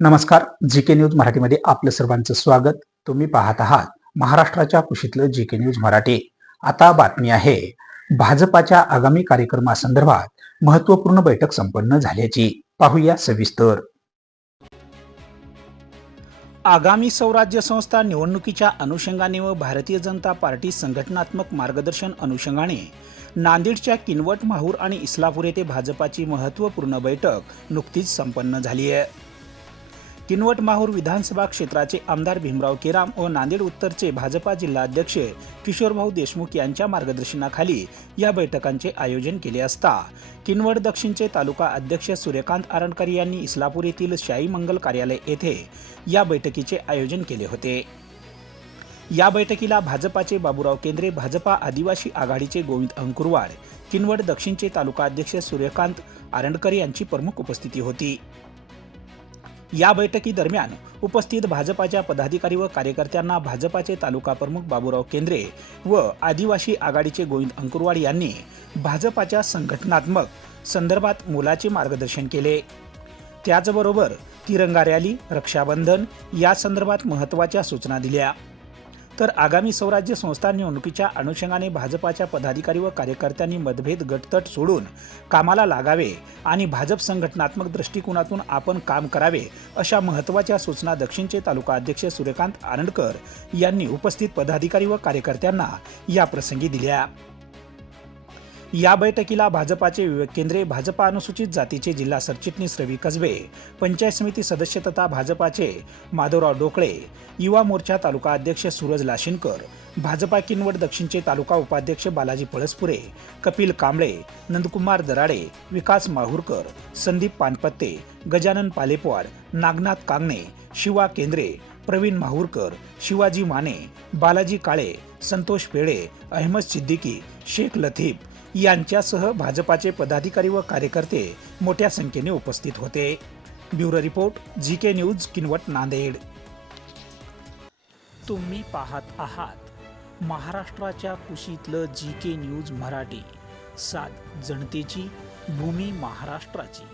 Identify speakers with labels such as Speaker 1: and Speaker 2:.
Speaker 1: नमस्कार जी K news मराठीमध्ये आपलं सर्वांचं स्वागत. तुम्ही पाहत आहात महाराष्ट्राच्या कुशीतलं जी के न्यूज मराठी. आता बातमी आहे भाजपाच्या आगामी कार्यक्रमासंदर्भात महत्त्वपूर्ण बैठक संपन्न झाल्याची. पाहूया सविस्तर. आगामी स्वराज्य संस्था निवडणुकीच्या अनुषंगाने व भारतीय जनता पार्टी संघटनात्मक मार्गदर्शन अनुषंगाने नांदेडच्या किनवट माहूर आणि इस्लापूर येथे भाजपाची महत्त्वपूर्ण बैठक नुकतीच संपन्न झाली आहे. किनवट माहूर विधानसभा क्षेत्राचे आमदार भीमराव केराम व नांदेड उत्तरचे भाजपा जिल्हाध्यक्ष किशोरभाऊ देशमुख यांच्या मार्गदर्शनाखाली या बैठकांचे आयोजन केले असता किनवट दक्षिणचे तालुका अध्यक्ष सूर्यकांत आरणकर यांनी इस्लापूर येथील शाही मंगल कार्यालय येथे या बैठकीचे आयोजन केले होते. या बैठकीला भाजपाचे बाबूराव केंद्रे भाजपा आदिवासी आघाडीचे गोविंद अंकुरवाड किनवट दक्षिणचे तालुका अध्यक्ष सूर्यकांत आरणकर यांची प्रमुख उपस्थिती होती. या बैठकीदरम्यान उपस्थित भाजपाच्या पदाधिकारी व कार्यकर्त्यांना भाजपाचे तालुका प्रमुख बाबूराव केंद्रे व आदिवासी आघाडीचे गोविंद अंकुरवाड यांनी भाजपाच्या संघटनात्मक संदर्भात मोलाचे मार्गदर्शन केले. त्याचबरोबर तिरंगा रॅली रक्षाबंधन या संदर्भात महत्त्वाच्या सूचना दिल्या. तर आगामी स्वराज्य संस्था निवडणुकीच्या अनुषंगाने भाजपाच्या पदाधिकारी व कार्यकर्त्यांनी मतभेद गटतट सोडून कामाला लागावे आणि भाजप संघटनात्मक दृष्टिकोनातून आपण काम करावे अशा महत्त्वाच्या सूचना दक्षिणचे तालुका अध्यक्ष सूर्यकांत आनंदकर यांनी उपस्थित पदाधिकारी व कार्यकर्त्यांना या प्रसंगी दिल्या. या बैठकीला भाजपाचे विवेक केंद्रे भाजपा अनुसूचित जातीचे जिल्हा सरचिटणीस रवी कसबे पंचायत समिती सदस्य तथा भाजपाचे माधवराव डोकळे युवा मोर्चा तालुका अध्यक्ष सूरज लाशिनकर भाजपा किनवट दक्षिणचे तालुका उपाध्यक्ष बालाजी पळसपुरे कपिल कांबळे नंदकुमार दराडे विकास माहूरकर संदीप पानपत्ते गजानन पालेपवाड नागनाथ कांगणे शिवा केंद्रे प्रवीण माहूरकर शिवाजी माने बालाजी काळे संतोष पेळे अहमद सिद्दीकी शेख लथीफ यांच्यासह भाजपाचे पदाधिकारी व कार्यकर्ते मोठ्या संख्येने उपस्थित होते. Bureau report G K news Kinwat Nanded. तुम्ही पाहत आहात महाराष्ट्राच्या कुशीतलं जी के न्यूज मराठी. सात जनतेची भूमी महाराष्ट्राची.